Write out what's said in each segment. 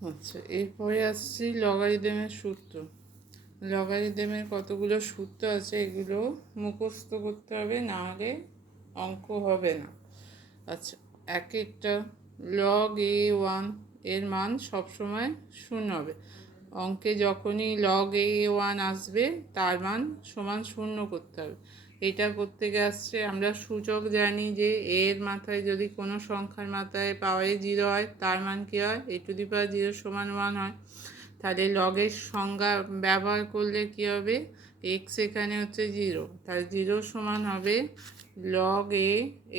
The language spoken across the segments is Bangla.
আচ্ছা, এরপরে আসছি লগারিদমের সূত্র। লগারিদমের কতগুলো সূত্র আছে, এগুলো মুখস্থ করতে হবে, না হলে অঙ্ক হবে না। আচ্ছা, এক একটা log a1 এর মান সবসময় শূন্য হবে। অঙ্কে যখনই log a1 আসবে তার মান সমান শূন্য করতে হবে। এটা করতে আসছে আমরা সূচক জানি যে এর মাথায় যদি কোনো সংখ্যার মাথায় পাওয়ারে 0 হয় তার মান কী হয়, a⁴ সমান 1 হয়। তাহলে লগের সংজ্ঞা ব্যবহার করলে কি হবে, এক্স এখানে হচ্ছে 0, তাহলে 0 সমান হবে log a,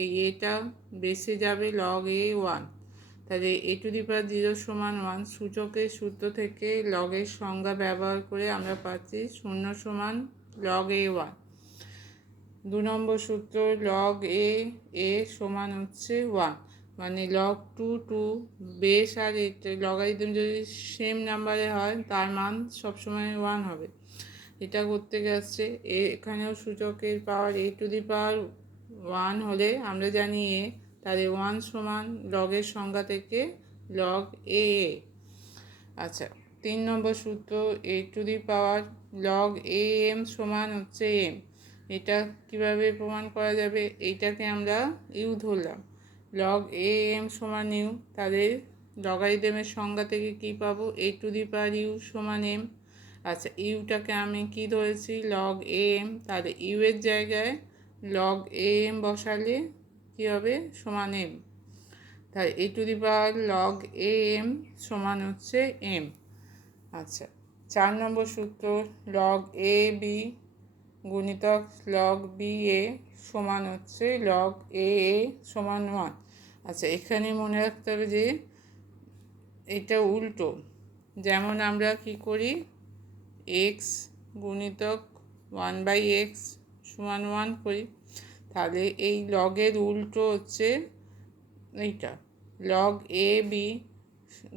এই এটা বেসে যাবে log a1, তাহলে a⁴ সমান 1। সূচকের সূত্র থেকে লগের সংজ্ঞা ব্যবহার করে আমরা পাচ্ছি 0 সমান log a1। 2 নম্বর সূত্র log a সমান হচ্ছে 1, মানে log2 বেস আর লগারিদম যদি সেম নাম্বারে হয় তার মান সবসময় 1 হবে। এটা করতে গেছে এখানেও সূচকের পাওয়ার a⁴ 1 হলে আমরা জানি a, তাহলে 1 সমান লগের সংজ্ঞা থেকে log a। আচ্ছা, 3 নম্বর সূত্র a⁴log am সমান হচ্ছে m। এটা কিভাবে প্রমাণ করা যাবে, এইটাকে আমরা ইউ ধরলাম, log am সমান ইউ, তাহলে লগারিদমের সংজ্ঞা থেকে কি পাবো, a⁴u সমান m। আচ্ছা, ইউটাকে আমি কি ধরেছি, log am, তাহলে ইউ এর জায়গায় log am বসালে কি হবে, সমান m, তাই a⁴log am সমান হচ্ছে m। আচ্ছা, 4 নম্বর সূত্র log ab গুণিতক log ba সমান হচ্ছে log_a সমান 1। আচ্ছা, এখানে মনে রাখতে হবে যে এটা উল্টো, যেমন আমরা কি করি, x গুণিতক 1/x সমান 1 করি, তাহলে এই লগের উল্টো হচ্ছে এইটা, log_ab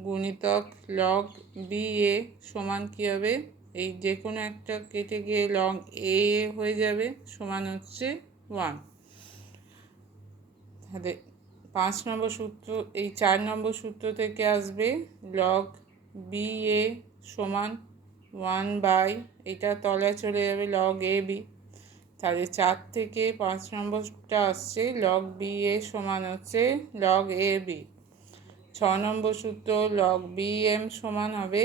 গুণিতক log_ba সমান কী হবে, এই যে কোনো একটা কেটে গিয়ে log_a হয়ে যাবে, সমান হচ্ছে 1। তাহলে 5 নম্বর সূত্র, এই 4 নম্বর সূত্র থেকে আসবে log_ba সমান 1/, এটা তলায় চলে যাবে log_ab, তাহলে 4 থেকে 5 নম্বরটা আসছে log_ba সমান হচ্ছে log_ab। 6 নম্বর সূত্র log_bm সমান হবে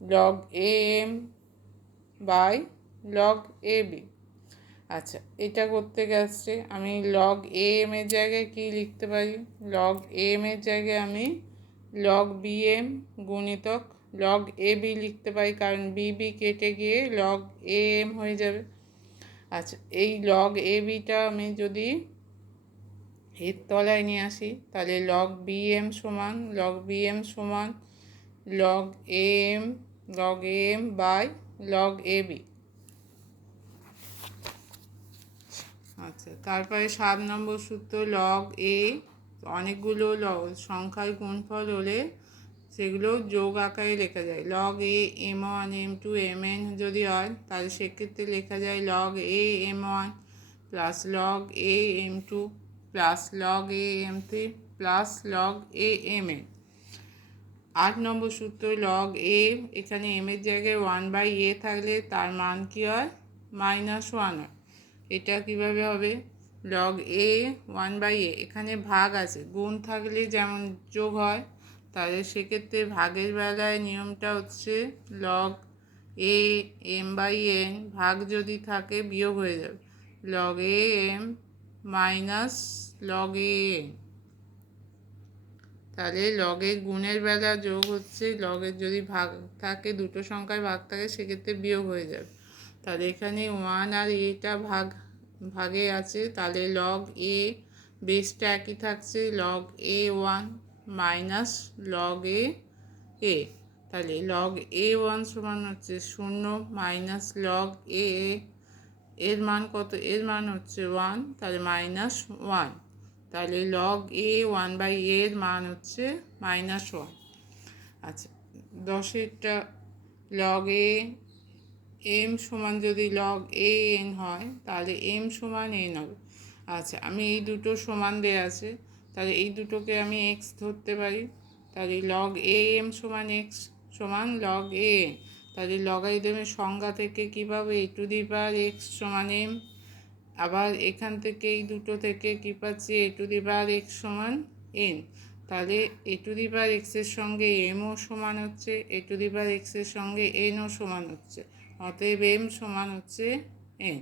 log_am/log_ab। আচ্ছা, এটা করতে গেছে আমি log_am এর জায়গায় কি লিখতে পারি, log_am এর জায়গায় আমি log_bm গুণিতক log_ab লিখতে পারি, কারণ bb কেটে গিয়ে log_am হয়ে যাবে। আচ্ছা, এই log_abটা আমি যদি এর তলায় নিয়ে আসি, তাহলে log_bm সমান log_am/log_ab। আচ্ছা, তারপরে 7 নম্বর সূত্র log_a, অনেকগুলো সংখ্যার গুণফল হলে সেগুলো যোগ আকারে লেখা যায়, log_a m1 m2 mn যদি হয় তাহলে সেক্ষেত্রে লেখা যায় log_a m1 plus log_a m2 plus log_a m3 plus log_a mn। 8 নম্বর সূত্র log_a, এখানে m এর জায়গায় 1/a থাকলে তার মান কী হয়, -1 হয়। এটা কিভাবে হবে, log_a 1/a, এখানে ভাগ আছে, গুণ থাকলে যেমন যোগ হয়, তাহলে সেক্ষেত্রে ভাগের বেলায় নিয়মটা হচ্ছে log_a m/n, ভাগ যদি থাকে বিয়োগ হয়ে যাবে, log_a m minus log_a n, তাহলে লগের গুণের বেলা যোগ হচ্ছে, লগের যদি ভাগ থাকে, দুটো সংখ্যায় ভাগ থাকে, সেক্ষেত্রে বিয়োগ হয়ে যাবে। তাহলে এখানে 1 আর এটা ভাগে আছে, তাহলে log_a বেসটা একই থাকছে, log_a1 মাইনাস log_a, তাহলে log_a1 সমান হচ্ছে 0 মাইনাস log_a, এর মান কত, এর মান হচ্ছে 1, তাহলে -1, তাহলে log_a 1/a এর মান হচ্ছে -1। আচ্ছা, 10এরটা log_a m সমান যদি log_an হয় তাহলে m সমান n হবে। আচ্ছা, আমি এই দুটো সমান দেওয়া আছে, তাহলে এই দুটোকে আমি x ধরতে পারি, তাহলে লগ এ এম সমান এক্স সমান লগ এ এন। তাহলে লগারিদমের সংজ্ঞা থেকে কী পাবে, এ টু দি পাওয়ার এক্স সমান এম। আবার এখান থেকে এই দুটো থেকে কী পাচ্ছি, এ টু দি পাওয়ার এক্স সমান এন। তাহলে এ টু দি পাওয়ার এক্সের সঙ্গে এমও সমান হচ্ছে, এ টু দি পাওয়ার এক্সের সঙ্গে এনও সমান হচ্ছে, অতএব এম সমান হচ্ছে এন।